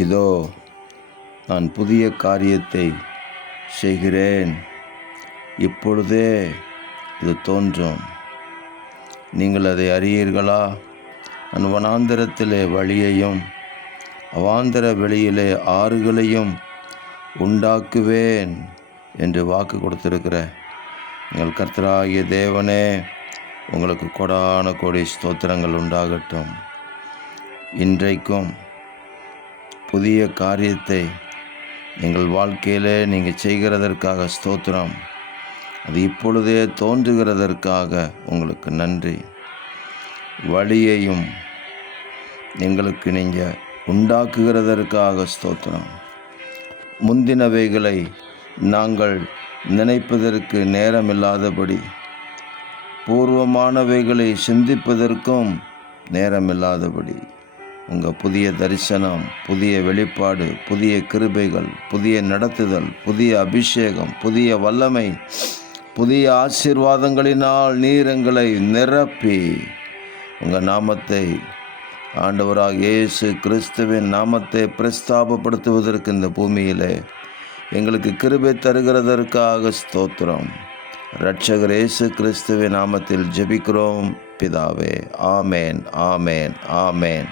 இதோ நான் புதிய காரியத்தை செய்கிறேன், இப்பொழுதே இது தோன்றும், நீங்கள் அதை அறியீர்களா? நான் வனாந்திரத்திலே வழியையும் அவாந்தர வெளியிலே ஆறுகளையும் உண்டாக்குவேன் என்று வாக்கு கொடுத்திருக்கிற எங்கள் கர்த்தராகிய தேவனே, உங்களுக்கு கொடான கோடி ஸ்தோத்திரங்கள் உண்டாகட்டும். இன்றைக்கும் புதிய காரியத்தை எங்கள் வாழ்க்கையிலே நீங்கள் செய்கிறதற்காக ஸ்தோத்திரம். அது இப்பொழுதே தோன்றுகிறதற்காக உங்களுக்கு நன்றி. வழியையும் எங்களுக்கு நீங்கள் உண்டாக்குகிறதற்காக ஸ்தோத்திரம். முந்தினவைகளை நாங்கள் நினைப்பதற்கு நேரமில்லாதபடி, பூர்வமானவைகளை சிந்திப்பதற்கும் நேரமில்லாதபடி, உங்கள் புதிய தரிசனம், புதிய வெளிப்பாடு, புதிய கிருபைகள், புதிய நடத்துதல், புதிய அபிஷேகம், புதிய வல்லமை, புதிய ஆசீர்வாதங்களினால் நீர் எங்களை நிரப்பி உங்கள் நாமத்தை, ஆண்டவராக இயேசு கிறிஸ்துவின் நாமத்தை பிரஸ்தாபப்படுத்துவதற்கு இந்த பூமியிலே எங்களுக்கு கிருபை தருகிறதற்காக ஸ்தோத்திரம். இரட்சகர் இயேசு கிறிஸ்துவின் நாமத்தில் ஜெபிக்கிறோம் பிதாவே. ஆமேன், ஆமேன், ஆமேன்.